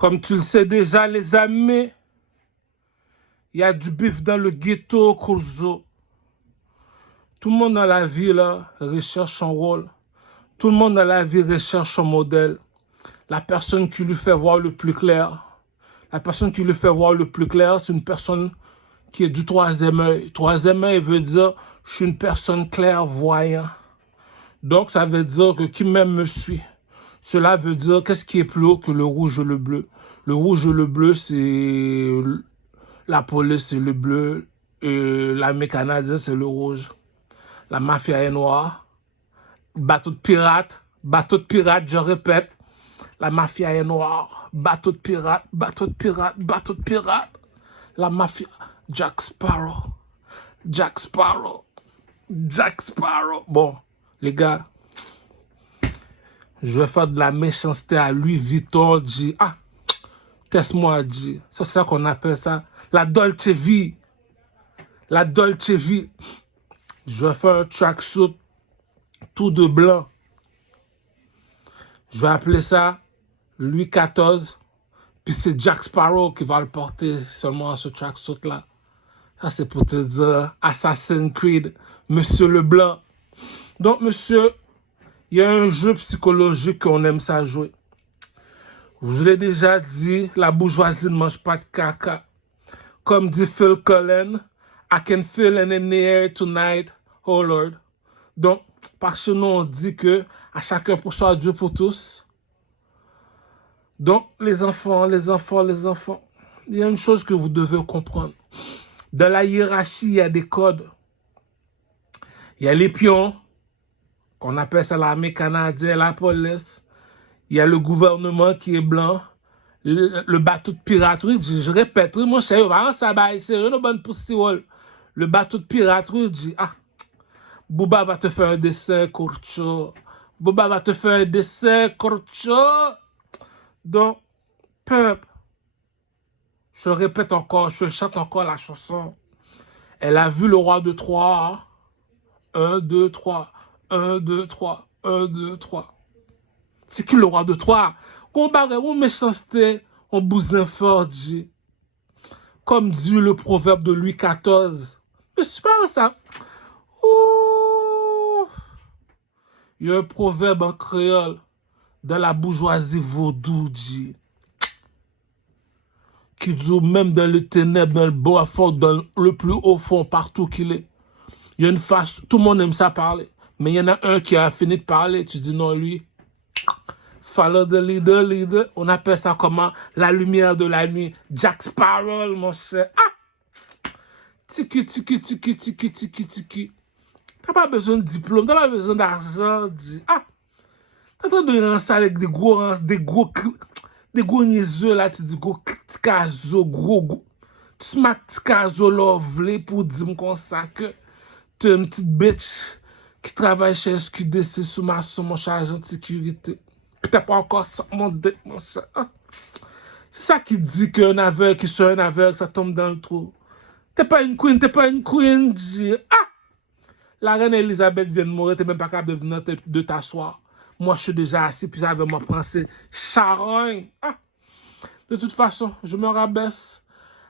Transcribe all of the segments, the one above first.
Comme tu le sais déjà, les amis, il y a du bif dans le ghetto, Kouzo. Tout le monde dans la vie là, recherche son rôle. Tout le monde dans la vie recherche son modèle. La personne qui lui fait voir le plus clair. La personne qui lui fait voir le plus clair, c'est une personne qui est du troisième œil. Troisième œil veut dire, je suis une personne clairvoyante. Donc, ça veut dire que qui même me suit. Cela veut dire, qu'est-ce qui est plus haut que le rouge et le bleu? Le rouge et le bleu, c'est la police, c'est le bleu. L'armée canadienne, c'est le rouge. La mafia est noire. Bateau de pirate, je répète. La mafia est noire. Bateau de pirate, bateau de pirate, bateau de pirate. La mafia. Jack Sparrow. Jack Sparrow. Jack Sparrow. Bon, les gars, je vais faire de la méchanceté à Louis Vuitton. Dit, ah, teste-moi, dit. C'est ça qu'on appelle ça. La Dolce Vie. La Dolce Vie. Je vais faire un tracksuit tout de blanc. Je vais appeler ça Louis XIV. Puis c'est Jack Sparrow qui va le porter seulement à ce tracksuit-là. Ça, c'est pour te dire Assassin's Creed, Monsieur Leblanc. Donc, monsieur, il y a un jeu psychologique qu'on aime ça jouer. Je vous l'ai déjà dit, la bourgeoisie ne mange pas de caca. Comme dit Phil Collins, I can feel it in the air tonight, oh Lord. Donc, parce que nous, on dit que à chacun pour soi, Dieu pour tous. Donc, les enfants, il y a une chose que vous devez comprendre. Dans la hiérarchie, il y a des codes. Il y a les pions, qu'on appelle ça l'armée canadienne, la police. Il y a le gouvernement qui est blanc. Le bateau de piraterie, je répète, mon cher, ça va, c'est une bonne poussière. Le bateau de piraterie dit, ah, Bouba va te faire un dessin, Korcho. Bouba va te faire un dessin, Korcho. Donc, peuple, je le répète encore, je chante encore la chanson. Elle a vu le roi de Troie. 1, 2, 3. 1, 2, 3. 1, 2, 3. C'est qui le roi de Troie? On barre, on méchanceté, on bousin fort, dit. Comme dit le proverbe de Louis XIV. Mais c'est pas ça. Ouh. Il y a un proverbe en créole dans la bourgeoisie vaudou, dit. Qui dit même dans le ténèbre, dans le bois fond, dans le plus haut fond, partout qu'il est. Il y a une face, tout le monde aime ça parler. Mais il y en a un qui a fini de parler, tu dis non, lui. Follow the leader, leader. On appelle ça comment? La lumière de la nuit. Jack Sparrow, mon cher. Ah! Tiki, tiki, tiki, tiki, tiki, tiki. T'as pas besoin de diplôme, t'as pas besoin d'argent. Ah! T'as en train de lancer avec des gros niaiseux là, tu dis gros caso, gros. Tu smack petit caso lovely pour dire comme ça que tu es une petite bitch qui travaille chez SQDC sous mon chargeur de sécurité. Puis t'as pas encore ça, mon cher. Ah. C'est ça qui dit qu'un aveugle qui soit un aveugle, ça tombe dans le trou. T'es pas une queen, Ah! La reine Elisabeth vient de mourir, t'es même pas capable de venir de t'asseoir. Moi, je suis déjà assis, puis j'avais ma pensée charogne. Ah! De toute façon, je me rabaisse.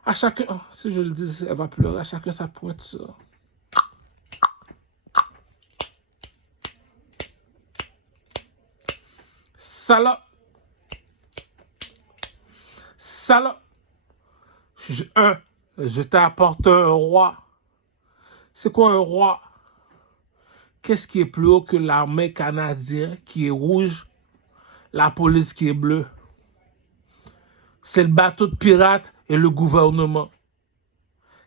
À chacun, oh, si je le dis, elle va pleurer. À chacun sa pointure. Salope. Je t'ai apporté un roi. C'est quoi un roi? Qu'est-ce qui est plus haut que l'armée canadienne qui est rouge, la police qui est bleue? C'est le bateau de pirates et le gouvernement.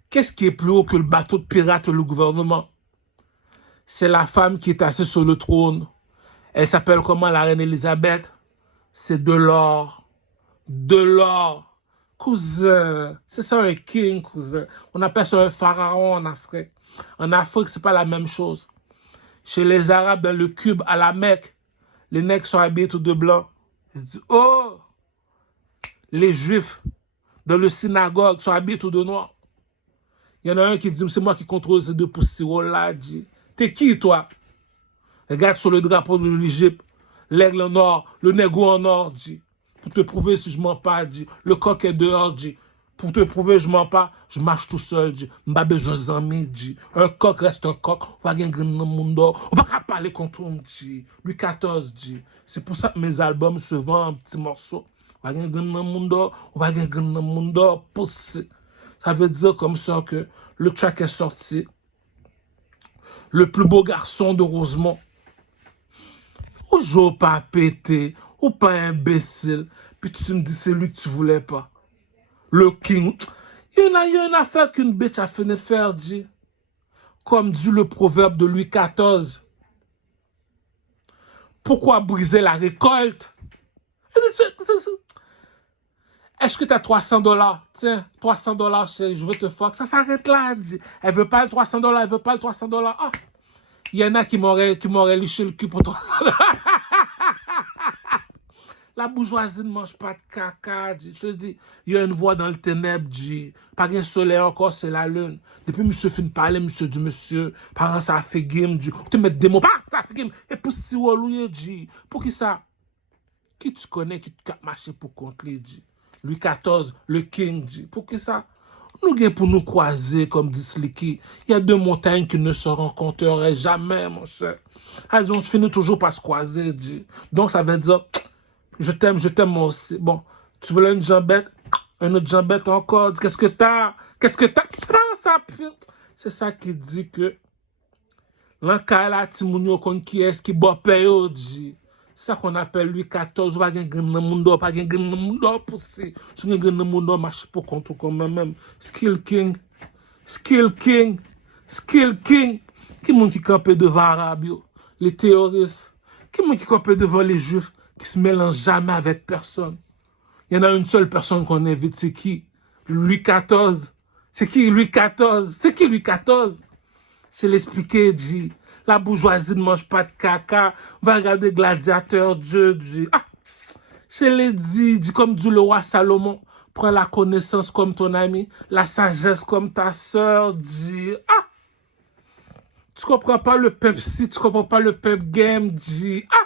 Qu'est-ce qui est plus haut que le bateau de pirates et le gouvernement? C'est la femme qui est assise sur le trône. Elle s'appelle comment, la reine Elisabeth? C'est de l'or. De l'or. Cousin. C'est ça un king, cousin. On appelle ça un pharaon en Afrique. En Afrique, c'est pas la même chose. Chez les Arabes, dans le cube, à la Mecque, les nègres sont habillés tout de blanc. Ils disent, oh! Les Juifs, dans le synagogue, sont habillés tout de noir. Il y en a un qui dit, c'est moi qui contrôle ces deux poussières-là. T'es qui, toi? Regarde sur le drapeau de l'Égypte, l'aigle en or, le négro en or, dit. te prouver si je mens pas, dit. Le coq est dehors, dit. Pour te prouver je mens pas, je marche tout seul, dit. M'pas besoin d'amis, dit. Un coq reste un coq. On va gagner dans le monde. On va pas parler contre on, dit. Louis XIV, dit. C'est pour ça que mes albums se vendent en petits morceaux. On va gagner dans le monde. On va gagner dans le monde. Poussé. Ça veut dire comme ça que le track est sorti. Le plus beau garçon de Rosemont. Ou j'ose pas péter, ou pas imbécile. Puis tu me dis c'est lui que tu voulais pas. Le king. Il y a une affaire qu'une bitch a fini de faire, dit. Comme dit le proverbe de Louis XIV. Pourquoi briser la récolte? Est-ce que tu as $300? Tiens, $300, je veux te fuck. Ça s'arrête là, dit. Elle veut pas le $300, elle veut pas le $300. Ah! Il y en a qui m'auraient liché le cul pour $300. La bourgeoisie ne mange pas de caca, dit. Je te dis, il y a une voix dans le ténèbre, dit. Pas un soleil encore, c'est la lune. Depuis monsieur fin de parler, monsieur dit, monsieur, par ça a fait game, dit. Tu mets des mots, pas ça a fait game. Et pour si ou dit. Pour qui ça? Qui tu connais qui te cap marcher pour contre lui, dit. Louis XIV, le king, dit. Pour qui ça? Nous gagnons pour nous croiser, comme dit Slicky. Il y a deux montagnes qui ne se rencontreraient jamais, mon cher. Elles ont fini toujours par se croiser, dit. Donc ça veut dire, je t'aime moi aussi. Bon, tu veux une jambette, une autre jambette encore. Qu'est-ce que t'as? Qu'est-ce que t'as? Ah, ça c'est ça qui dit que l'enca la timounio kon qui est qui boit payo, dit. C'est ça qu'on appelle Louis XIV. Pas gen gen nan mundo, pas gen gen nan mundo poussi. Si gen gen nan mundo, marche pour contre comme même. Skill King. Skill King. Skill King. Qui moun qui campe devant Arabio? Les terroristes. Qui moun qui campe devant les juifs? Qui se mélangent jamais avec personne. Il y en a une seule personne qu'on invite, c'est qui? Louis XIV. C'est qui Louis XIV? C'est qui Louis XIV? Je l'expliquer, dit. La bourgeoisie ne mange pas de caca. Va regarder Gladiateur, Dieu, dit. Ah! Je l'ai dit, comme dit le roi Salomon. Prends la connaissance comme ton ami, la sagesse comme ta sœur, dit. Ah! Tu comprends pas le Pepsi, tu comprends pas le Pep Game, dit. Ah!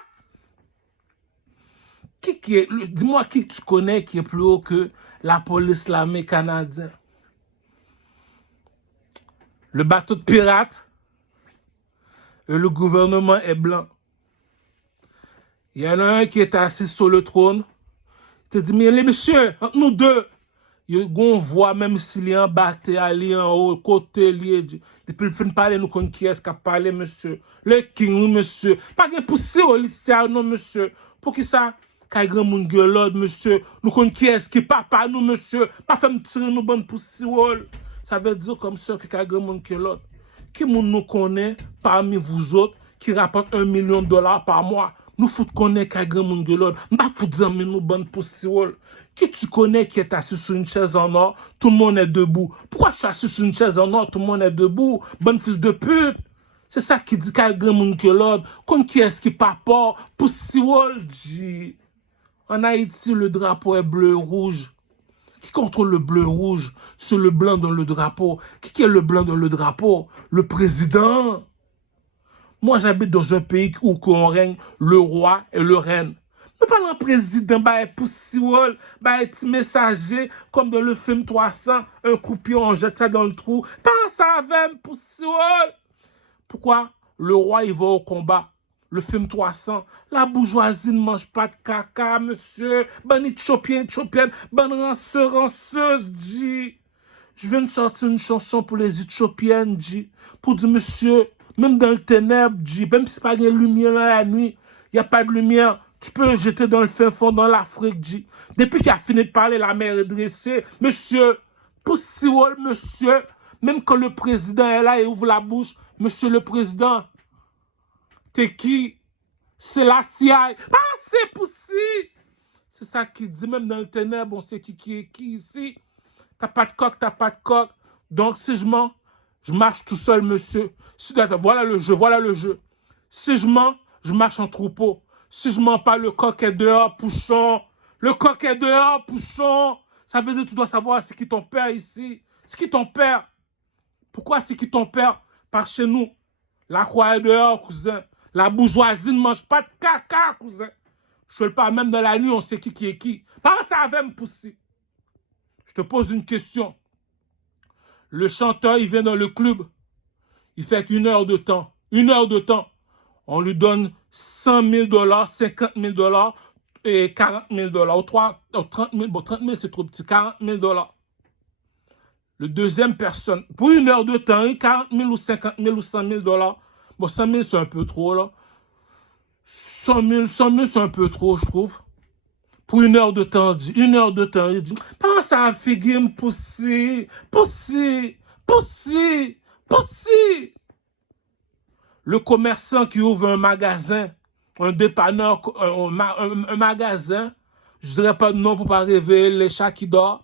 Dis-moi qui tu connais qui est plus haut que la police, l'armée canadienne. Le bateau de pirates, et le gouvernement est blanc. Il y en a un qui est assis sur le trône. Il te dit, mais les messieurs, entre nous deux, on voit même s'il est en bas, il est en haut, côté, depuis le fin de parler, nous connaissons qui est-ce qui a parlé, monsieur. Le king, monsieur. Pas de pousser au lycée, non, monsieur. Pour qui ça? Quand il y a un monde gueulade, monsieur. Nous connaissons qui est-ce qui papa, nous, monsieur. Pas fait me tirer nous bonnes pousser. Ça veut dire comme ça que quand il y a un monde gueulade. Qui nous connaît parmi vous autres qui rapporte $1 million par mois? Nous faut connaître qu'il y a un monde gueulade. Pas faut dire nous bonnes pousser. Qui tu connais qui est assis sur une chaise en or, tout le monde est debout. Pourquoi je suis assis sur une chaise en or, tout le monde est debout? Bonne fils de pute. C'est ça qui dit qu'il y a un monde gueulade. Comme qui est-ce qui pas peur? Pousser. En Haïti, le drapeau est bleu-rouge. Qui contrôle le bleu-rouge? C'est le blanc dans le drapeau. Qui est le blanc dans le drapeau? Le président. Moi, j'habite dans un pays où on règne le roi et le reine. Nous parlons président, bah, poussiole, bah, petit messager, comme dans le film 300, un coupion, on jette ça dans le trou. Pense à même, poussiole. Pourquoi? Le roi, il va au combat. Le film 300, la bourgeoisie ne mange pas de caca, monsieur. Ben, Éthiopienne, ben, ranceuse, dit. Je viens de sortir une chanson pour les Éthiopiennes, dit. Pour dire, monsieur, même dans le ténèbre, dit, même si pas de lumière dans la nuit, il n'y a pas de lumière, tu peux jeter dans le fin fond, dans l'Afrique, dit. Depuis qu'il a fini de parler, la mer est dressée. Monsieur, poussiole, monsieur, même quand le président est là et ouvre la bouche, monsieur le président, t'es qui? C'est la CIA. Ah, c'est possible. C'est ça qui dit, même dans le ténèbre, on sait qui est qui ici. T'as pas de coq, t'as pas de coq. Donc, si je mens, je marche tout seul, monsieur. Voilà le jeu, voilà le jeu. Si je mens, je marche en troupeau. Si je mens pas, le coq est dehors, pouchon. Le coq est dehors, pouchon. Ça veut dire que tu dois savoir c'est qui ton père ici. C'est qui ton père? Pourquoi c'est qui ton père? Par chez nous, la croix est dehors, cousin. La bourgeoisie ne mange pas de caca, cousin. Je te parle même dans la nuit, on sait qui est qui. Par ça avait me pousser. Je te pose une question. Le chanteur, il vient dans le club. Il fait qu'une heure de temps. Une heure de temps. On lui donne 100 000 $, 50 000 $ et 40 000 $. Ou 30 000, bon, 30 000 c'est trop petit, 40 000 $. Le deuxième personne, pour une heure de temps, 40 000 ou 50 000 ou 100 000 $. Bon, 100 000 c'est un peu trop là. 100 000 c'est un peu trop, je trouve. Pour une heure de temps, il dit, pense à figuer me pousser. Le commerçant qui ouvre un magasin, un dépanneur, un magasin, je dirais pas de nom pour pas réveiller les chats qui dorment.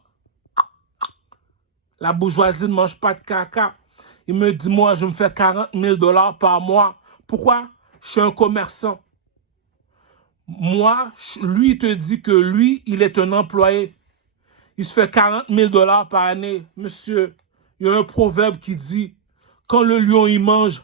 La bourgeoisie ne mange pas de caca. Il me dit, moi, je me fais 40 000 $ par mois. Pourquoi? Je suis un commerçant. Moi, lui, il te dit que lui, il est un employé. Il se fait 40 000 $ par année. Monsieur, il y a un proverbe qui dit, quand le lion, il mange,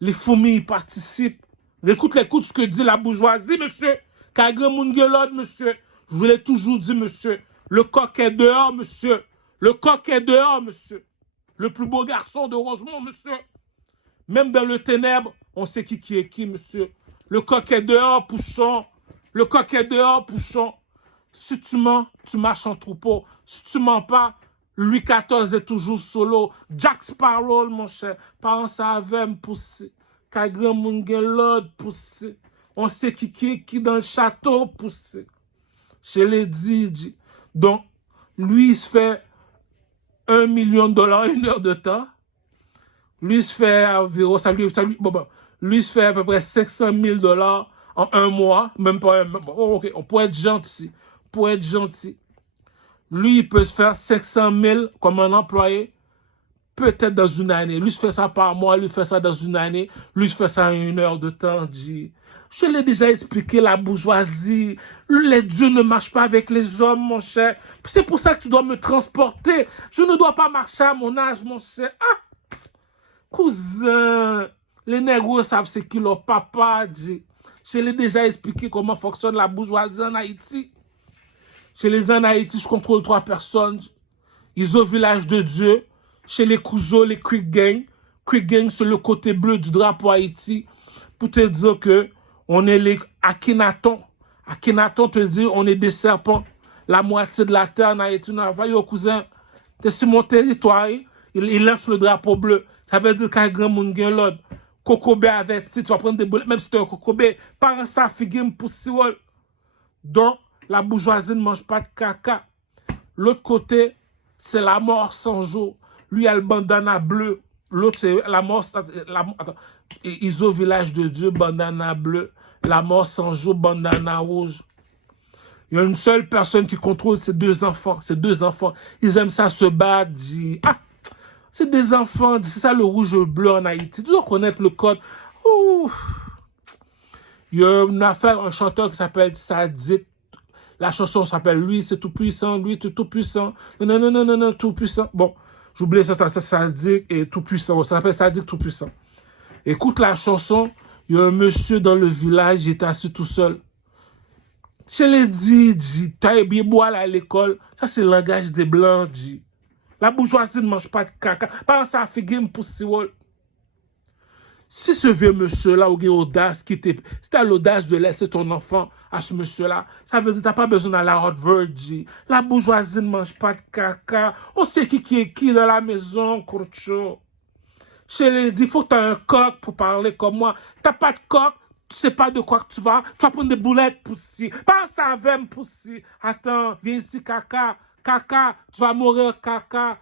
les fourmis, ils participent. Écoute ce que dit la bourgeoisie, monsieur. Kagre Mungelod, monsieur. Je vous l'ai toujours dit, monsieur. Le coq est dehors, monsieur. Le coq est dehors, monsieur. Le plus beau garçon de Rosemont, monsieur. Même dans le ténèbre, on sait qui est qui, monsieur. Le coq est dehors, Pouchon. Le coq est dehors, Pouchon. Si tu mens, tu marches en troupeau. Si tu mens pas, Louis XIV est toujours solo. Jack Sparrow, mon cher. Parents savent me pousser. Kagre Mungelod, pousser. On sait qui est qui dans le château, pousser. Chez les DJ. Donc, lui, il se fait 1 million de $ une heure de temps. Lui, il se fait environ, lui, il se fait à peu près 500 000 $ en un mois. Même pas un mois. Bon, ok, on pourrait être gentil. Lui, il peut se faire 500 000 comme un employé, peut-être dans une année. Lui, il se fait ça par mois, lui, il fait ça dans une année. Lui, il se fait ça en une heure de temps, dit. Je l'ai déjà expliqué, la bourgeoisie. Les dieux ne marchent pas avec les hommes, mon cher. C'est pour ça que tu dois me transporter. Je ne dois pas marcher à mon âge, mon cher. Ah, cousin, les négros savent ce qu'ils leur papa dit. Je l'ai déjà expliqué comment fonctionne la bourgeoisie en Haïti. Je l'ai dit en Haïti, je contrôle 3 personnes. Ils sont au village de Dieu. Chez les Couzeaux, les Creek Gang. Creek Gang, c'est le côté bleu du drapeau Haïti. Pour te dire que on est les Akhenaton. Akhenaton te dit on est des serpents. La moitié de la terre en Haïti, non, pas yo cousin. T'es sur mon territoire, il lance le drapeau bleu. Ça veut dire qu'un grand monde gen l'autre. Kokobé avec, si tu vas prendre des boulettes, même si tu es un kokobé, par ça, figure pour si. Donc, la bourgeoisie ne mange pas de caca. L'autre côté, c'est la mort sans jour. Lui, il a le bandana bleu. L'autre, c'est la mort. Attends. Ils au village de Dieu, bandana bleu. La mort sans jour, bandana rouge. Il y a une seule personne qui contrôle ces 2 enfants. Ces 2 enfants, ils aiment ça se battre. Ah, c'est des enfants. C'est ça le rouge et le bleu en Haïti. Tu dois connaître le code. Ouf. Il y a une affaire, un chanteur qui s'appelle Sadik. La chanson s'appelle Lui, c'est tout puissant. Lui, c'est tout puissant. Non, tout puissant. Bon, j'oublie ça, Sadik et tout puissant. Ça s'appelle Sadik tout puissant. Écoute la chanson. Il y a un monsieur dans le village, il est assis tout seul. Je l'ai dit, t'as bien boire à l'école. Ça, c'est le langage des blancs, dit. La bourgeoisie ne mange pas de caca. Par ça, figure pour si. Si ce vieux monsieur-là, ou audace, si t'as l'audace de laisser ton enfant à ce monsieur-là, ça veut dire que t'as pas besoin d'aller à la Hot Virgin. La bourgeoisie ne mange pas de caca. On sait qui est qui dans la maison, Courcho. Je l'ai dit, il faut que tu aies un coq pour parler comme moi. T'as pas de coq, tu sais pas de quoi que tu vas prendre des boulettes, poussi. Pas ça avec me, poussi. Attends, viens ici, caca. Caca, tu vas mourir, caca.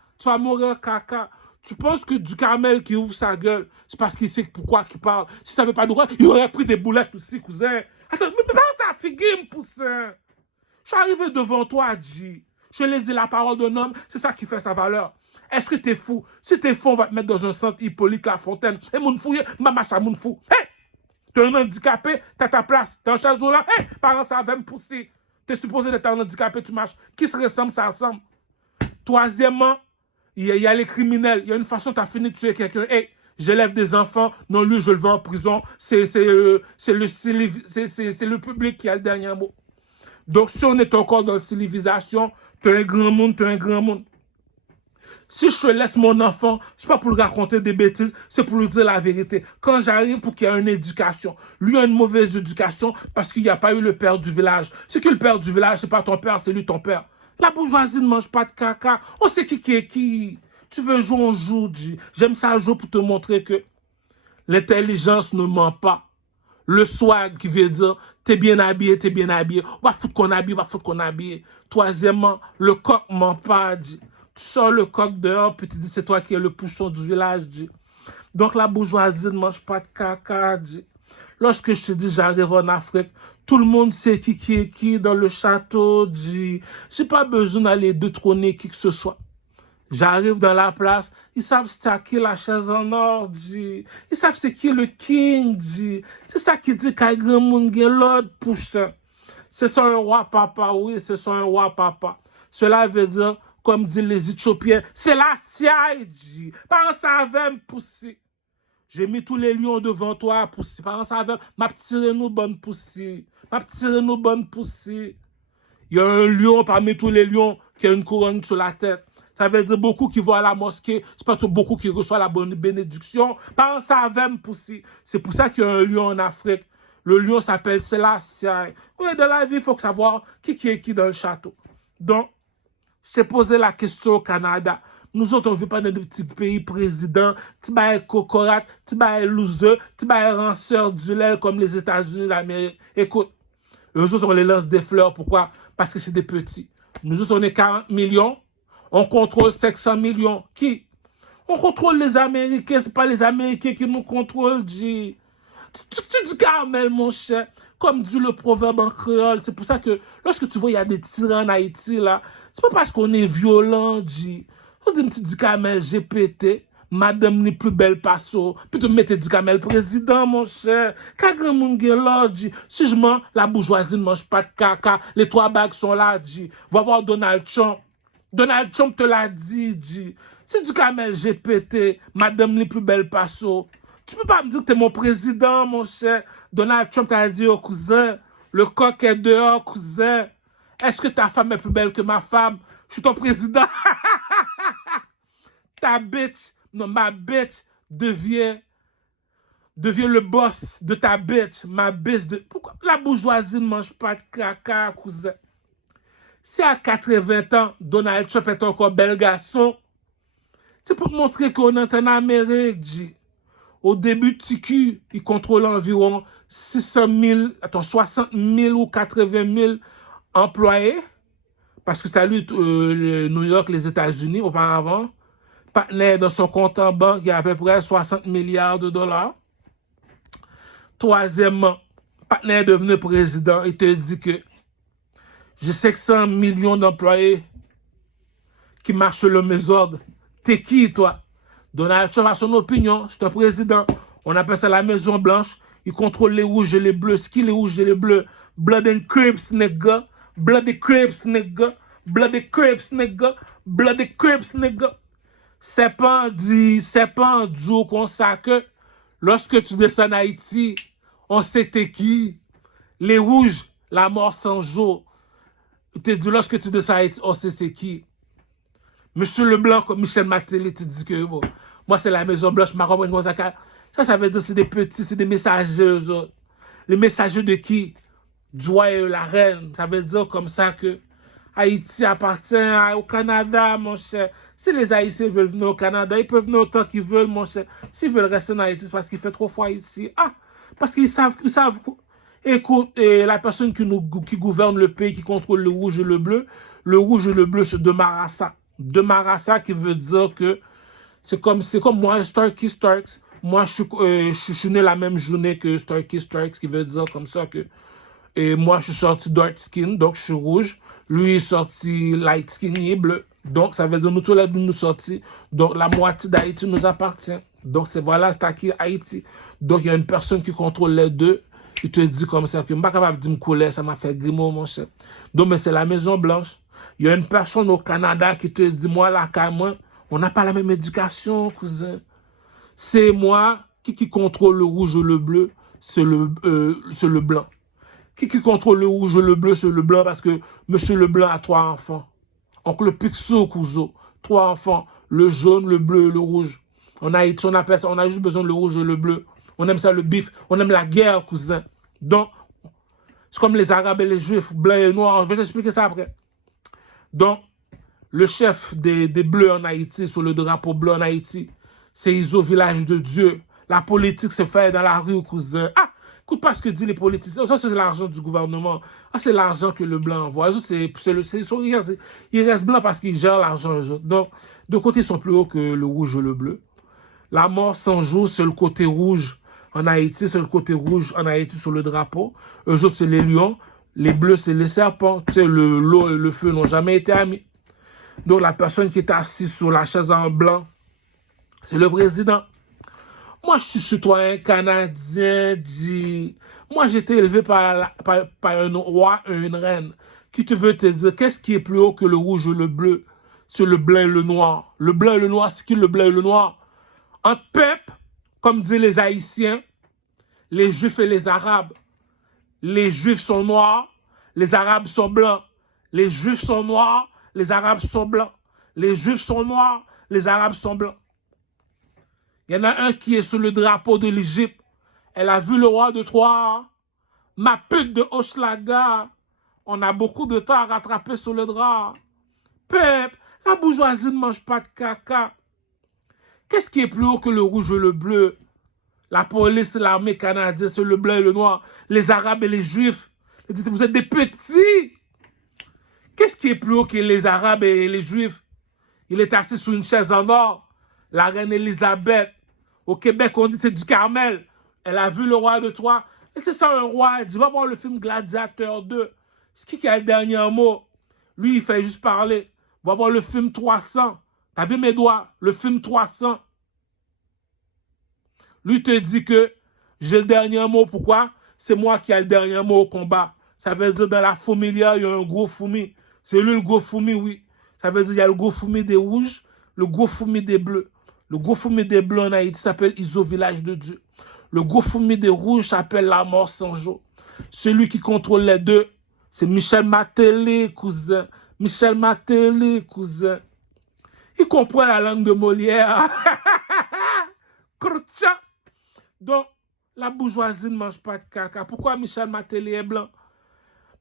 Tu penses que du Camel qui ouvre sa gueule, c'est parce qu'il sait pourquoi il parle. Si ça n'avait pas de quoi, il aurait pris des boulettes aussi, cousin. Attends, mais pas ça, figure, poussin. Je suis arrivé devant toi, G. Je l'ai dit, la parole d'un homme, c'est ça qui fait sa valeur. Est-ce que t'es fou? Si t'es fou, on va te mettre dans un centre Hippolyte Lafontaine. Et mon fou, ma macha, mon fou. Hey! T'es un handicapé, t'as ta place. T'es un chaise roulant. Hey! Parents, ça va me pousser. T'es supposé d'être un handicapé, tu marches. Qui se ressemble, ça ressemble. Troisièmement, il y a les criminels. Il y a une façon, t'as fini de tuer quelqu'un. Hey! J'élève des enfants. Non, lui, je le veux en prison. C'est le public qui a le dernier mot. Donc, si on est encore dans la civilisation, tu es un grand monde, tu es un grand monde. Si je te laisse mon enfant, c'est pas pour lui raconter des bêtises, c'est pour lui dire la vérité. Quand j'arrive pour qu'il ait une éducation, lui a une mauvaise éducation parce qu'il n'y a pas eu le père du village. C'est que le père du village, c'est pas ton père, c'est lui ton père. La bourgeoisie ne mange pas de caca. On sait qui est qui. Tu veux jouer, on joue. J'aime ça jouer pour te montrer que l'intelligence ne ment pas. Le swag qui veut dire t'es bien habillé, t'es bien habillé. On va foutre qu'on habille, on va foutre qu'on habille. Troisièmement, le coq ment pas. Tu sors le coq dehors, puis tu dis c'est toi qui es le pouchon du village. Donc la bourgeoisie ne mange pas de caca. Lorsque je te dis j'arrive en Afrique, tout le monde sait qui est qui dans le château. J'ai pas besoin d'aller détrôner qui que ce soit. J'arrive dans la place, ils savent stacker la chaise en or, Ils savent c'est qui le king, C'est ça qui dit qu'il y a grand monde qui l'autre pousse. C'est ça un roi papa, oui, c'est ça un roi papa. Cela veut dire, comme disent les Éthiopiens, c'est la siaille, Par ça avait me pousser. J'ai mis tous les lions devant toi, pousser. Par ça avait m'a tiré nous bonne pousser. M'a tiré nous bonne pousser. Il y a un lion parmi tous les lions qui a une couronne sur la tête. Ça veut dire beaucoup qui vont à la mosquée, c'est pas beaucoup qui reçoivent la bonne bénédiction. Par ça avait me pousser. C'est pour ça qu'il y a un lion en Afrique. Le lion s'appelle Selassie. Oui, dans la vie, il faut savoir qui est qui dans le château. Donc, j'ai posé la question au Canada. Nous autres, on ne veut pas dans des petits pays présidents, tu vas cocorat, tu vas loser, tu vas ranceur du lait comme les États-Unis d'Amérique. Écoute, eux autres, on les lance des fleurs. Pourquoi? Parce que c'est des petits. Nous autres, on est 40 millions. On contrôle 500 millions. Qui? On contrôle les Américains. Ce n'est pas les Américains qui nous contrôlent, Tu dis Carmel, mon cher. Comme dit le proverbe en créole. C'est pour ça que lorsque tu vois il y a des tyrans en Haïti, là, c'est pas parce qu'on est violent, On dit, petit dit Carmel, j'ai pété. Madame n'est plus belle passo. Puis tu mets dit Carmel président, mon cher. Quand grand monde est là, Si je mens, la bourgeoisie ne mange pas de caca. Les 3 bagues sont là, Va voir Donald Trump. Donald Trump te l'a dit. Si du Carmel, j'ai pété. Madame n'est plus belle passo. Tu peux pas me dire que t'es mon président, mon cher. Donald Trump t'a dit au cousin, le coq est dehors, cousin. Est-ce que ta femme est plus belle que ma femme? Je suis ton président. Ta bitch, non, ma bitch devient le boss de ta bitch. Ma bitch de... Pourquoi la bourgeoisie ne mange pas de caca, cousin? Si à 80 ans, Donald Trump est encore bel garçon, c'est pour montrer qu'on est en Amérique, Au début, TQ, il contrôlait environ 60 000 ou 80 000 employés. Parce que ça lui, New York, les États-Unis, auparavant. Partenaire dans son compte en banque, il y a à peu près 60 milliards de dollars. Troisièmement, partenaire est devenu président, il te dit que j'ai 500 millions d'employés qui marchent le mes ordres. T'es qui, toi? Donald Trump a son opinion, c'est un président. On appelle ça la Maison Blanche. Il contrôle les rouges et les bleus. Ce qui les rouges et les bleus? Blood and Crips, nigga. Blood and Crips, nigga. Blood and Crips, nigga. Blood and Crips, nigga. C'est pas dit comme ça que lorsque tu descends en Haïti, on sait t'es qui. Les rouges, la mort sans jour. Il te dit lorsque tu descends en Haïti, on sait c'est qui. Monsieur Leblanc, comme Michel Matéli, te dit que bon, moi c'est la Maison Blanche, ma compagnie, ça veut dire c'est des petits, c'est des messagers. Les messagers de qui? Du roi et la reine. Ça veut dire comme ça que Haïti appartient au Canada, mon cher. Si les Haïtiens veulent venir au Canada, ils peuvent venir autant qu'ils veulent, mon cher. S'ils veulent rester en Haïti, c'est parce qu'il fait trop froid ici. Ah, parce qu'ils savent. Écoute, la personne qui gouverne le pays, qui contrôle le rouge et le bleu, c'est de Marassa. De Marassa qui veut dire que c'est comme moi, Starkey Starks. Moi, je suis né la même journée que Starkey Starks, qui veut dire comme ça que et moi, je suis sorti dark skin, donc je suis rouge. Lui est sorti light skin, il est bleu. Donc, ça veut dire nous tous les deux nous sortis. Donc, la moitié d'Haïti nous appartient. Donc, voilà, c'est qui Haïti. Donc, il y a une personne qui contrôle les deux. Il te dit comme ça que je ne suis pas capable de me coller, ça m'a fait grimaud, mon cher. Donc, mais c'est la Maison Blanche. Il y a une personne au Canada qui te dit, moi, là, moi, on n'a pas la même éducation, cousin. C'est moi qui contrôle le rouge ou le bleu, c'est le blanc. Qui contrôle le rouge ou le bleu, c'est le blanc parce que Monsieur Leblanc a 3 enfants. Oncle Picsou, Couso, 3 enfants, le jaune, le bleu et le rouge. On appelle ça, on a juste besoin de le rouge et le bleu. On aime ça, le bif. On aime la guerre, cousin. Donc, c'est comme les Arabes et les Juifs, blancs et noirs. Je vais t'expliquer ça après. Donc, le chef des Bleus en Haïti, sur le drapeau bleu en Haïti, c'est Iso Village de Dieu. La politique se fait dans la rue, cousin. Ah! Écoute pas ce que disent les politiciens. Ça, c'est l'argent du gouvernement. Ah, c'est l'argent que le blanc envoie. Ils restent blancs parce qu'ils gèrent l'argent. Donc, de côté, ils sont plus hauts que le rouge et le bleu. La mort sans jour, c'est le côté rouge en Haïti. C'est le côté rouge en Haïti sur le drapeau. Eux autres, c'est les lions. Les bleus, c'est les serpents. Tu sais, l'eau et le feu n'ont jamais été amis. Donc, la personne qui est assise sur la chaise en blanc, c'est le président. Moi, je suis citoyen canadien. Moi, j'ai été élevé par un roi et une reine qui te veut te dire qu'est-ce qui est plus haut que le rouge et le bleu? C'est le blanc et le noir. Le blanc et le noir, c'est qui le blanc et le noir? Un peuple, comme disent les Haïtiens, les Juifs et les Arabes. Les Juifs sont noirs, les Arabes sont blancs. Les Juifs sont noirs, les Arabes sont blancs. Les Juifs sont noirs, les Arabes sont blancs. Il y en a un qui est sur le drapeau de l'Égypte. Elle a vu le roi de Troie. Ma pute de Hochelaga. On a beaucoup de temps à rattraper sur le drap. Peuple, la bourgeoisie ne mange pas de caca. Qu'est-ce qui est plus haut que le rouge et le bleu? La police et l'armée canadienne, c'est le blanc et le noir. Les Arabes et les Juifs. Vous êtes des petits. Qu'est-ce qui est plus haut que les Arabes et les Juifs? Il est assis sur une chaise en or. La reine Elisabeth. Au Québec, on dit c'est du Carmel. Elle a vu le roi de Troie. Et c'est ça un roi. Elle dit, va voir le film Gladiateur 2. C'est qui a le dernier mot? Lui, il fait juste parler. Va voir le film 300. T'as vu mes doigts? Le film 300. Lui te dit que j'ai le dernier mot. Pourquoi? C'est moi qui ai le dernier mot au combat. Ça veut dire dans la fourmilière, il y a un gros fourmi. C'est lui le gros fourmi, oui. Ça veut dire qu'il y a le gros fourmi des rouges, le gros fourmi des bleus. Le gros fourmi des bleus en Haïti s'appelle Iso Village de Dieu. Le gros fourmi des rouges s'appelle La Mort sans jour. Celui qui contrôle les deux, c'est Michel Martelly, cousin. Michel Martelly, cousin. Il comprend la langue de Molière. Donc, la bourgeoisie ne mange pas de caca. Pourquoi Michel Martelly est blanc?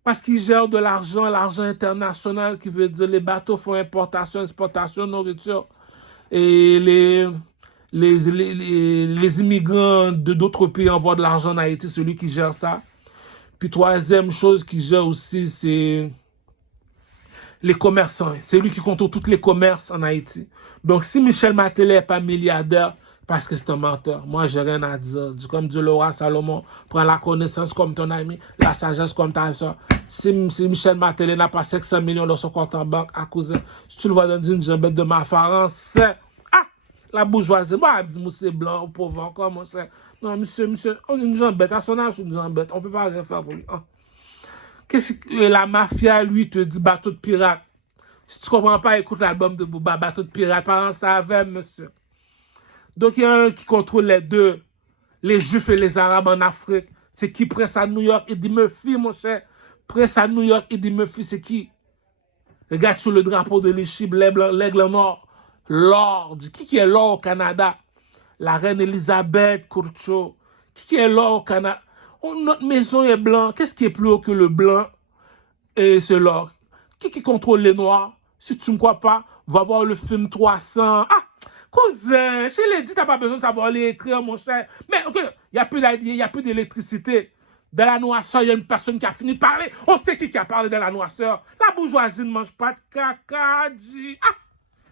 Parce qu'il gère de l'argent international, qui veut dire les bateaux font importation, exportation, nourriture. Et les immigrants de d'autres pays envoient de l'argent en Haïti, celui qui gère ça. Puis troisième chose qui gère aussi, c'est les commerçants. C'est lui qui contrôle tous les commerces en Haïti. Donc si Michel Martelly n'est pas milliardaire, parce que c'est un menteur. Moi, j'ai rien à dire. Comme dit le roi Salomon, prends la connaissance comme ton ami, la sagesse comme ta soeur. Si Michel Martelly n'a pas 500 millions dans son compte en banque, à cousin, si tu le vois dans une jambette de ma farance, la bourgeoisie, moi, elle dit, c'est blanc, pauvre encore, mon cher. Non, monsieur, on est une jambette, à son âge, une jambette, on ne peut pas rien faire pour lui. Hein. Qu'est-ce que la mafia, lui, te dit bateau de pirate? Si tu ne comprends pas, écoute l'album de Booba, bateau de pirate, parents savaient, monsieur. Donc, il y a un qui contrôle les deux, les Juifs et les Arabes en Afrique. C'est qui presse à New York? Eddie Murphy, mon cher. Presse à New York, Eddie Murphy, c'est qui? Regarde sur le drapeau de l'Égypte, l'aigle noir. L'or. Qui est l'or au Canada? La reine Elisabeth Curcho. Qui est l'or au Canada? Notre maison est blanc. Qu'est-ce qui est plus haut que le blanc et c'est l'or? Qui contrôle les noirs? Si tu ne me crois pas, va voir le film 300. Ah! Cousin, je l'ai dit, tu n'as pas besoin de savoir les écrire, mon cher. Mais ok, il n'y a plus d'électricité. Dans la noirceur, il y a une personne qui a fini de parler. On sait qui a parlé dans la noirceur. La bourgeoisie ne mange pas de caca, G. Ah!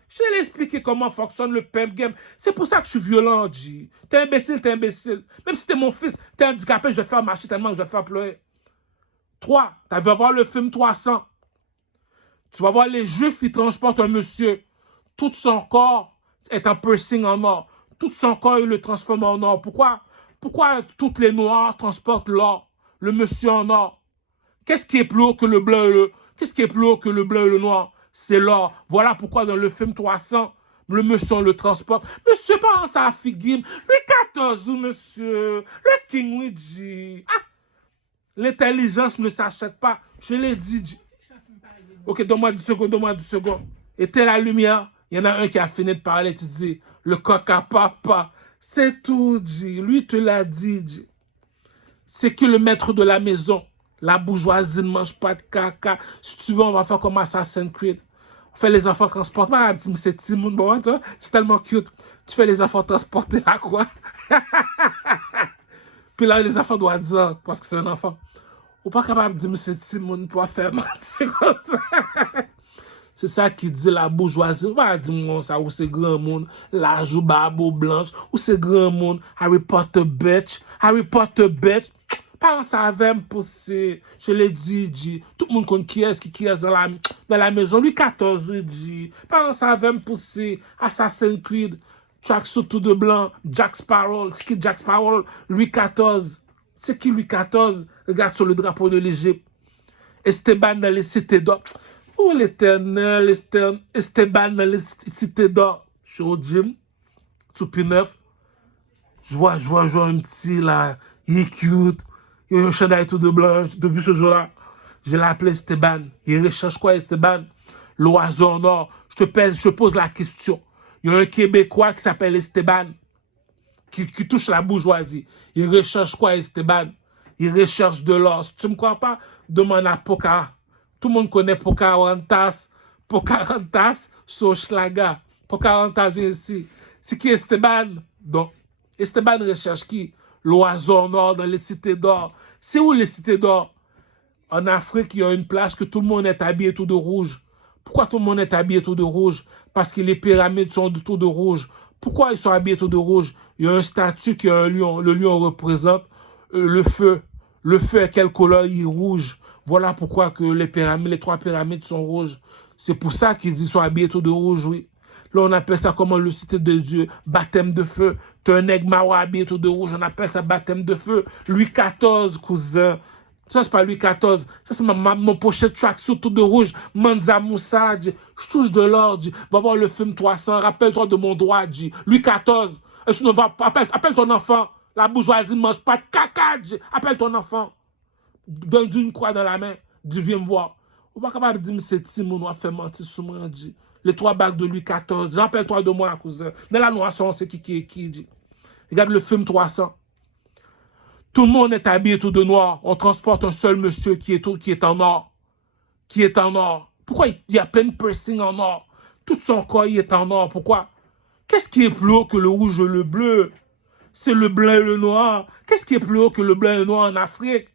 Je vais l'expliquer comment fonctionne le pimp game. C'est pour ça que je suis violent, G. T'es imbécile, t'es imbécile. Même si t'es mon fils, t'es handicapé, je vais te faire marcher tellement que je vais te faire pleurer. 3. Tu vas voir le film 300. Tu vas voir les Juifs qui transportent un monsieur. Tout son corps est un piercing en or. Tout son corps, il le transforme en or. Pourquoi toutes les Noirs transportent l'or? Le monsieur en or. Qu'est-ce qui est plus haut que le blanc et le... Qu'est-ce qui est plus haut que le blanc et le noir? C'est l'or. Voilà pourquoi dans le film 300, Le monsieur, on le transporte. Monsieur, pas ça figure. Louis XIV, monsieur. Le King, oui, dit. Ah, l'intelligence ne s'achète pas. Je l'ai dit. Ok, donne-moi 10 secondes, donne-moi 10 secondes. Éteins la lumière. Il y en a un qui a fini de parler. Tu dis, le coq à papa. C'est tout, dit. Lui te l'a dit. C'est que le maître de la maison. La bourgeoisie ne mange pas de caca. Si tu veux, on va faire comme Assassin's Creed. On fait les enfants transporter. Ah, c'est Timoun, bon, c'est tellement cute. Tu fais les enfants transporter à quoi? Puis là, les enfants doivent dire, parce que c'est un enfant, ou pas capable de dire, c'est Timoun pour faire mentir comme ça. C'est ça qui dit la bourgeoisie. On va dire ça, ou c'est grand monde, la joue babo blanche, ou c'est grand monde, Harry Potter bitch. Parents savaient me pousser. Je l'ai dit. Tout le monde connaît qui est dans la maison. Louis XIV, dit. Parents savaient me pousser. Assassin's Creed. Track tout de blanc. Jack Sparrow. C'est qui Jack Sparrow? Louis XIV. C'est qui Louis XIV? Regarde sur le drapeau de l'Égypte. Esteban dans les cités d'or. Oh l'éternel, Esteban dans les cités d'or. Je suis au gym. Tout neuf. Je vois un petit là. Il est cute. Il y a un chandail tout de blanc. Depuis ce jour-là, je l'ai appelé Esteban. Il recherche quoi, Esteban? L'oiseau en or. Je te pose la question. Il y a un Québécois qui s'appelle Esteban, qui touche la bourgeoisie. Il recherche quoi, Esteban? Il recherche de l'or. Si tu ne me crois pas, demande à Poca. Tout le monde connaît Pocahontas. Pocahontas, Soschlaga. Pocahontas vient ici. C'est qui Esteban? Donc, Esteban recherche qui? L'oiseau en or dans les cités d'or. C'est où les cités d'or? En Afrique, il y a une place que tout le monde est habillé tout de rouge. Pourquoi tout le monde est habillé tout de rouge? Parce que les pyramides sont tout de rouge. Pourquoi ils sont habillés tout de rouge? Il y a un statut qui a un lion. Le lion représente le feu. Le feu est quelle couleur? Il est rouge. Voilà pourquoi que les 3 pyramides sont rouges. C'est pour ça qu'ils disent qu'ils sont habillés tout de rouge, oui. Là, on appelle ça comment le cité de Dieu, baptême de feu. T'es un aigle mawa habillé tout de rouge, on appelle ça baptême de feu. Louis XIV, cousin. Ça, c'est pas Louis XIV. Ça, c'est mon pochette tracksuit tout de rouge. Manza Moussa, je touche de l'or, va voir le film 300, rappelle-toi de mon droit, Louis XIV. Appelle ton enfant. La bourgeoisie ne mange pas de caca, appelle ton enfant. Donne-lui une croix dans la main, viens me voir. On va capable de dire, c'est Timon, on a fait mentir sur moi, dit. Les 3 bagues de Louis XIV. Rappelle-toi de moi, cousin. Dans la noisson, on sait qui dit. Regarde le film 300. Tout le monde est habillé tout de noir. On transporte un seul monsieur qui est en or. Qui est en or. Pourquoi il y a plein de piercings en or? Tout son corps, il est en or. Pourquoi? Qu'est-ce qui est plus haut que le rouge et le bleu? C'est le blanc et le noir. Qu'est-ce qui est plus haut que le blanc et le noir en Afrique?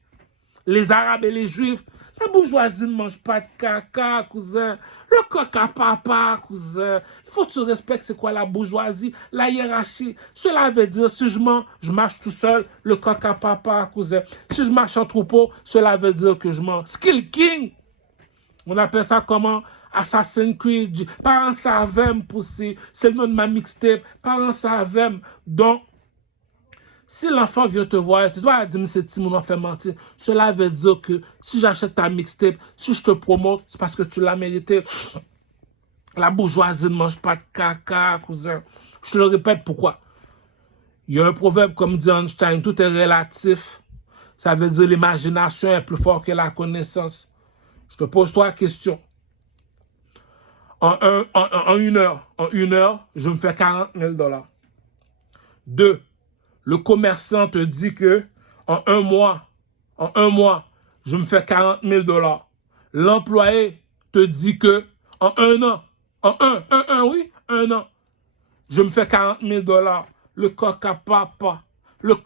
Les Arabes et les Juifs. La bourgeoisie ne mange pas de caca, cousin. Le coq à papa, cousin. Il faut que tu respectes c'est quoi la bourgeoisie, la hiérarchie. Cela veut dire, si je marche tout seul, le coq à papa, cousin. Si je marche en troupeau, cela veut dire que je mange. Skill King. On appelle ça comment? Assassin's Creed. Parents savaient me pousser. C'est le nom de ma mixtape. Parents savaient. Donc, si l'enfant vient te voir, tu dois dire, c'est Timon, on fait mentir. Cela veut dire que si j'achète ta mixtape, si je te promote, c'est parce que tu l'as mérité. La bourgeoisie ne mange pas de caca, cousin. Je te le répète, pourquoi? Il y a un proverbe comme dit Einstein, tout est relatif. Ça veut dire l'imagination est plus forte que la connaissance. Je te pose 3 questions. En une heure, je me fais 40 000 $. 2. Le commerçant te dit que en un mois, je me fais 40 000 $. L'employé te dit que en un an, un an, je me fais 40 000 $. Le coq à papa, le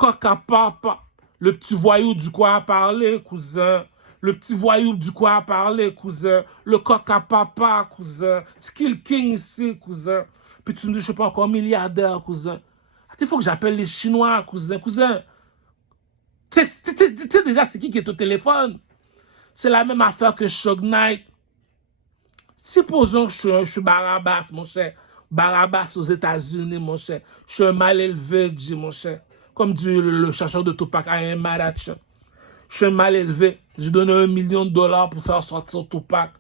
petit voyou du coin à parler, cousin. Le petit voyou du coin à parler, cousin. Le coq à papa, cousin. C'est qui le king ici, cousin? Puis tu me dis, je ne suis pas encore milliardaire, cousin. Il faut que j'appelle les Chinois, cousin. Tu sais déjà c'est qui est au téléphone? C'est la même affaire que Shug Knight. Supposons que je suis Barabbas, mon cher. Barabbas aux États-Unis, mon cher. Je suis un mal élevé, mon cher. Comme dit le chercheur de Tupac, I am mad at you. Je suis un mal élevé. J'ai donné $1 million pour faire sortir Tupac.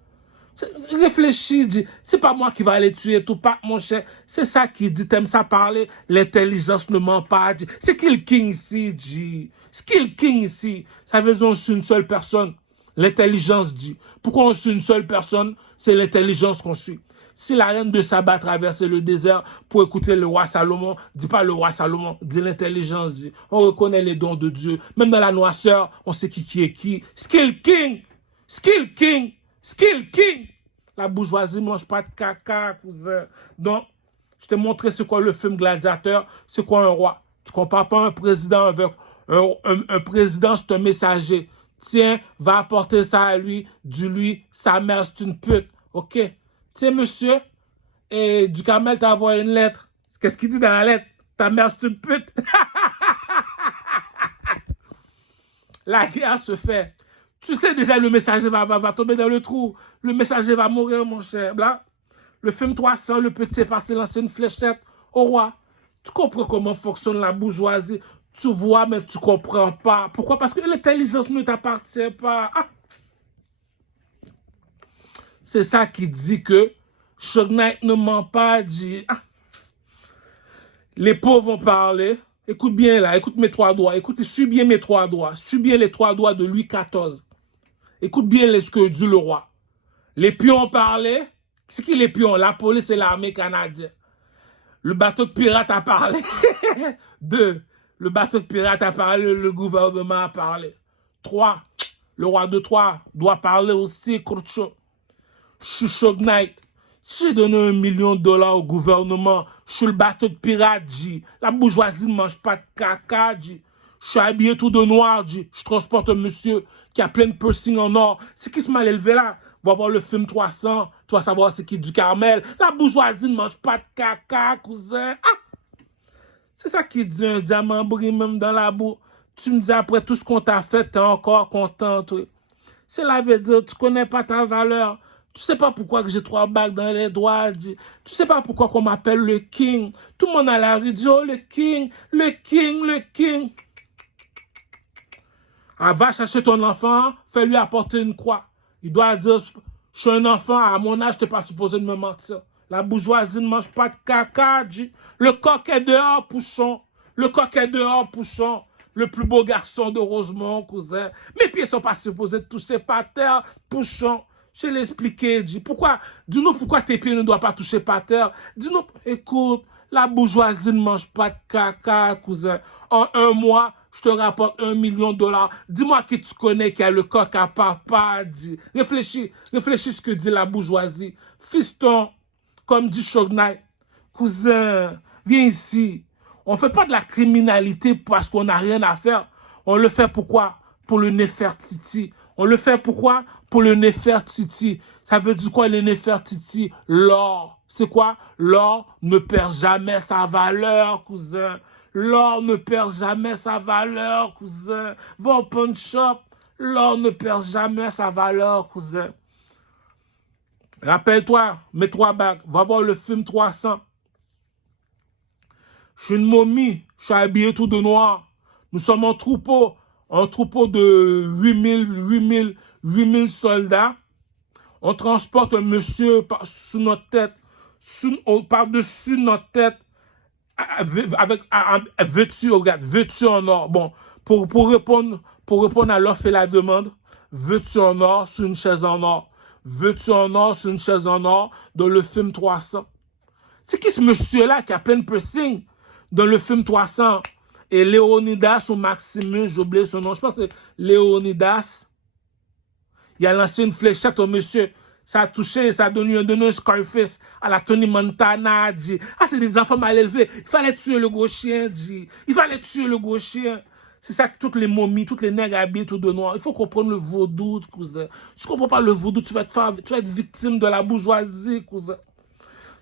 Réfléchis, dit, c'est pas moi qui va aller tuer tout pas, mon cher. C'est ça qui dit, t'aimes ça parler, l'intelligence ne ment pas, dit. C'est qui le king ici, dit. C'est qui le king ici? Ça veut dire on suit une seule personne. L'intelligence dit. Pourquoi on suit une seule personne? C'est l'intelligence qu'on suit. Si la reine de Saba traversait le désert pour écouter le roi Salomon, dis pas le roi Salomon, dis l'intelligence, dit. On reconnaît les dons de Dieu. Même dans la noirceur, on sait qui est qui. Skill King! Skill King! Skill King! La bourgeoisie ne mange pas de caca, cousin. Donc, je t'ai montré ce qu'est le film Gladiateur, c'est quoi un roi. Tu ne compares pas un président avec un président, c'est un messager. Tiens, va apporter ça à lui, dis-lui, sa mère c'est une pute. Ok? Tiens, monsieur, et Ducamel t'a envoyé une lettre. Qu'est-ce qu'il dit dans la lettre? Ta mère c'est une pute. La guerre se fait. Tu sais déjà, le messager va tomber dans le trou. Le messager va mourir, mon cher. Là, le film 300, le petit est parti lancer une fléchette au roi. Tu comprends comment fonctionne la bourgeoisie. Tu vois, mais tu comprends pas. Pourquoi? Parce que l'intelligence ne t'appartient pas. Ah. C'est ça qui dit que Suge Knight ne ment pas, dit. Ah. Les pauvres vont parler. Écoute bien là, écoute mes trois doigts. Écoute, suis bien mes trois doigts. Suis bien les trois doigts de Louis XIV. Écoute bien ce que dit le roi. Les pions parlaient. C'est qui les pions? La police et l'armée canadienne. Le bateau de pirate a parlé. 2. Le bateau de pirate a parlé, le gouvernement a parlé. 3. Le roi de Troie doit parler aussi, Crucho. Je suis Suge Knight. Si j'ai donné $1 million au gouvernement, je suis le bateau de pirate, J. La bourgeoisie ne mange pas de caca, J. Je suis habillé tout de noir, J. Je transporte un monsieur qui a plein de piercings en or. C'est qui ce mal élevé là? Va voir le film 300, tu vas savoir c'est qui du Carmel. La bourgeoisie ne mange pas de caca, cousin. Ah! C'est ça qui dit un diamant brille même dans la boue. Tu me dis après tout ce qu'on t'a fait, t'es encore content, toi. Cela veut dire tu connais pas ta valeur. Tu sais pas pourquoi j'ai 3 bagues dans les doigts. Tu sais pas pourquoi qu'on m'appelle le King. Tout le monde à la rue dit oh le King, le King, le King. Ah, va chercher ton enfant, fais-lui apporter une croix. Il doit dire, je suis un enfant, à mon âge, je n'étais pas supposé de me mentir. La bourgeoisie ne mange pas de caca, dit. Le coq est dehors, Pouchon. Le coq est dehors, Pouchon. Le plus beau garçon de Rosemont, cousin. Mes pieds ne sont pas supposés de toucher par terre, Pouchon. Je l'ai expliqué, dit. Pourquoi? Dis-nous pourquoi tes pieds ne doivent pas toucher par terre. Dis-nous, écoute, la bourgeoisie ne mange pas de caca, cousin. En 1 mois, je te rapporte $1 million. Dis-moi qui tu connais qui a le coq à papa, dit. Réfléchis ce que dit la bourgeoisie. Fiston, comme dit Suge Knight, cousin, viens ici. On ne fait pas de la criminalité parce qu'on n'a rien à faire. On le fait pourquoi? Pour le Nefertiti. On le fait pourquoi? Pour le Nefertiti. Ça veut dire quoi le Nefertiti? L'or. C'est quoi? L'or ne perd jamais sa valeur, cousin. L'or ne perd jamais sa valeur, cousin. Va au pawn shop. L'or ne perd jamais sa valeur, cousin. Rappelle-toi, mes 3 bagues. Va voir le film 300. Je suis une momie. Je suis habillé tout de noir. Nous sommes un troupeau de 8000 soldats. On transporte un monsieur sous notre tête, par-dessus notre tête, avec vêtu en or. Bon, pour répondre à l'offre et la demande, vêtu en or sur une chaise en or. Vêtu en or sur une chaise en or dans le film 300. C'est qui ce monsieur-là qui a plein de piercing dans le film 300? Et Léonidas ou Maximus, j'ai oublié son nom, je pense que c'est Léonidas. Il a lancé une fléchette au monsieur. Ça a touché, ça a donné un Scarface à la Tony Montana, dit. Ah, c'est des enfants mal élevés. Il fallait tuer le gros chien, dit. Il fallait tuer le gros chien. C'est ça que toutes les momies, toutes les nègres habillés tout de noir. Il faut comprendre le vaudou, cousin. Si tu comprends pas le vaudou, tu vas être victime de la bourgeoisie, cousin.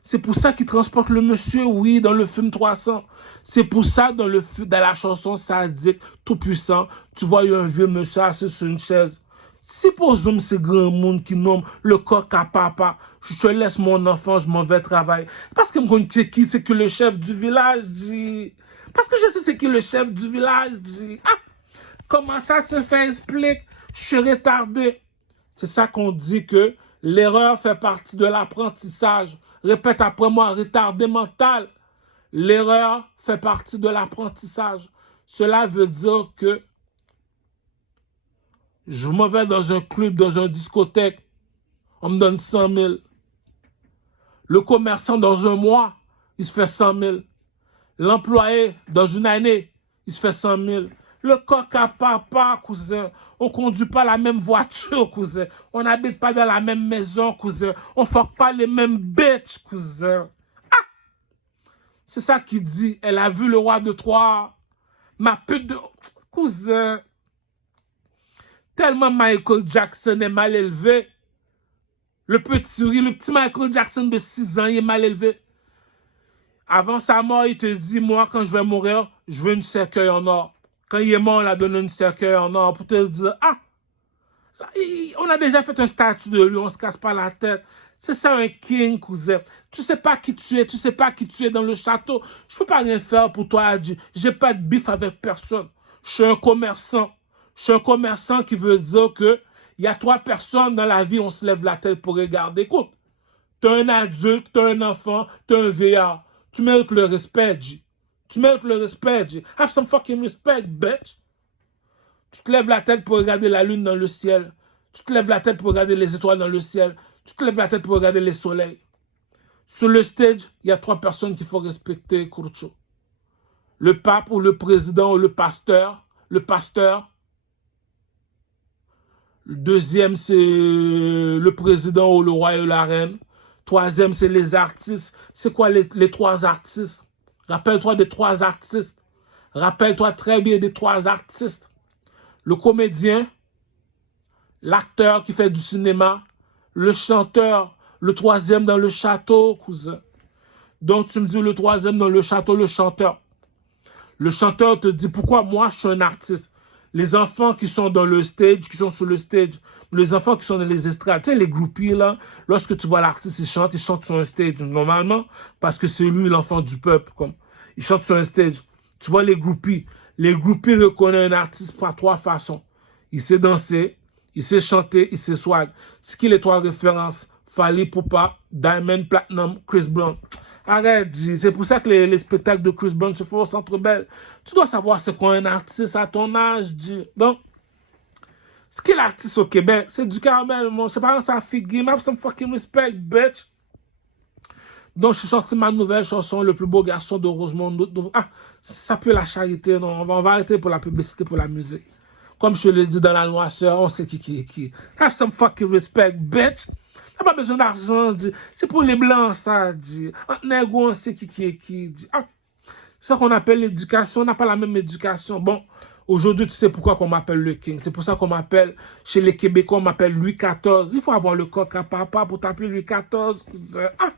C'est pour ça qu'il transporte le monsieur, oui, dans le film 300. C'est pour ça, dans la chanson Sadique, tout puissant, tu vois, il y a un vieux monsieur assis sur une chaise. Supposons c'est grand monde qui nomme le coq à papa. Je te laisse mon enfant, je m'en vais travailler. Parce que je sais qui c'est que le chef du village dit. Parce que je sais c'est qui le chef du village dit. Ah, comment ça se fait, explique. Je suis retardé. C'est ça qu'on dit que L'erreur fait partie de l'apprentissage. Répète après moi, retardé mental. L'erreur fait partie de l'apprentissage. Cela veut dire que je m'en vais dans un club, dans une discothèque, on me donne 100 000. Le commerçant, dans un mois, il se fait 100 000. L'employé, dans une année, il se fait 100 000. Le coq à papa, cousin. On ne conduit pas la même voiture, cousin. On n'habite pas dans la même maison, cousin. On ne fuck pas les mêmes bitches, cousin. Ah! C'est ça qu'il dit. Elle a vu le roi de Troie. Ma pute de... Cousin. Tellement Michael Jackson est mal élevé. Le petit Michael Jackson de 6 ans, il est mal élevé. Avant sa mort, il te dit, moi, quand je vais mourir, je veux une cercueil en or. Quand il est mort, on a donné une cercueil en or pour te dire, ah, on a déjà fait un statut de lui, on se casse pas la tête. C'est ça un king, cousin. Tu sais pas qui tu es, tu sais pas qui tu es dans le château. Je peux pas rien faire pour toi, Adji. J'ai pas de bif avec personne. Je suis un commerçant. Je suis un commerçant qui veut dire que il y a 3 personnes dans la vie, on se lève la tête pour regarder. Écoute, t'es un adulte, t'es un enfant, t'es un vieillard. Tu mérites le respect, G. Tu mérites le respect, G. Have some fucking respect, bitch. Tu te lèves la tête pour regarder la lune dans le ciel. Tu te lèves la tête pour regarder les étoiles dans le ciel. Tu te lèves la tête pour regarder les soleils. Sur le stage, il y a 3 personnes qu'il faut respecter, Kurcho. Le pape ou le président ou le pasteur. Le pasteur. Le deuxième, c'est le président ou le roi ou la reine. Troisième, c'est les artistes. C'est quoi les 3 artistes? Rappelle-toi des 3 artistes. Rappelle-toi très bien des 3 artistes. Le comédien, l'acteur qui fait du cinéma, le chanteur, le 3e dans le château, cousin. Donc tu me dis le 3e dans le château, le chanteur. Le chanteur te dit pourquoi moi je suis un artiste. Les enfants qui sont dans le stage, qui sont sur le stage, les enfants qui sont dans les estrades, tu sais, les groupies, là, lorsque tu vois l'artiste, il chante sur un stage, normalement, parce que c'est lui l'enfant du peuple, comme. Il chante sur un stage. Tu vois les groupies reconnaissent un artiste par 3 façons. Il sait danser, il sait chanter, il sait swag. C'est qui les 3 références? Fally Ipupa, Diamond Platinum, Chris Brown. Arrête, c'est pour ça que les spectacles de Chris Brown se font au Centre Bell. Tu dois savoir c'est quoi un artiste à ton âge, Donc, ce qu'est l'artiste au Québec, c'est du caramel, mon. C'est pas un ça figure. Have some fucking respect, bitch. Donc, je suis sorti ma nouvelle chanson, Le plus beau garçon de Rosemont. Ah, ça pue la charité, non. On va arrêter pour la publicité, pour la musique. Comme je le dis dans la noirceur, on sait qui est qui. Have some fucking respect, bitch. T'as pas besoin d'argent, c'est pour les blancs, ça, entre négros, on sait qui est qui. Ah, c'est ça qu'on appelle l'éducation, on n'a pas la même éducation. Bon, aujourd'hui, tu sais pourquoi qu'on m'appelle le King. C'est pour ça qu'on m'appelle, chez les Québécois, on m'appelle Louis XIV. Il faut avoir le coq à papa pour t'appeler Louis XIV. Ah,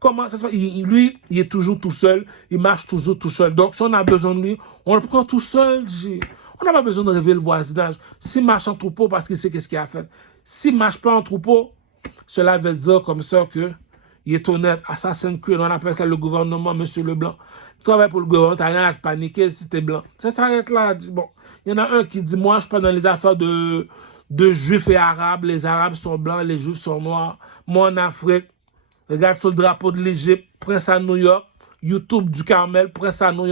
comment ça se fait? Lui, il est toujours tout seul, il marche toujours tout seul. Donc, si on a besoin de lui, on le prend tout seul, On n'a pas besoin de réveiller le voisinage. S'il marche en troupeau, parce qu'il sait qu'est-ce qu'il a fait. S'il ne marche pas en troupeau, cela veut dire comme ça que il est honnête. Assassin's Creed, on appelle ça le gouvernement, Monsieur Leblanc. Tu travailles pour le gouvernement, tu n'as rien à te paniquer si tu es blanc. Ça s'arrête là. Bon, il y en a un qui dit, moi, je ne suis pas dans les affaires de juifs et arabes. Les arabes sont blancs, les juifs sont noirs. Moi, en Afrique, regarde sur le drapeau de l'Égypte, Prince à New York, YouTube du Carmel, Prince à New York.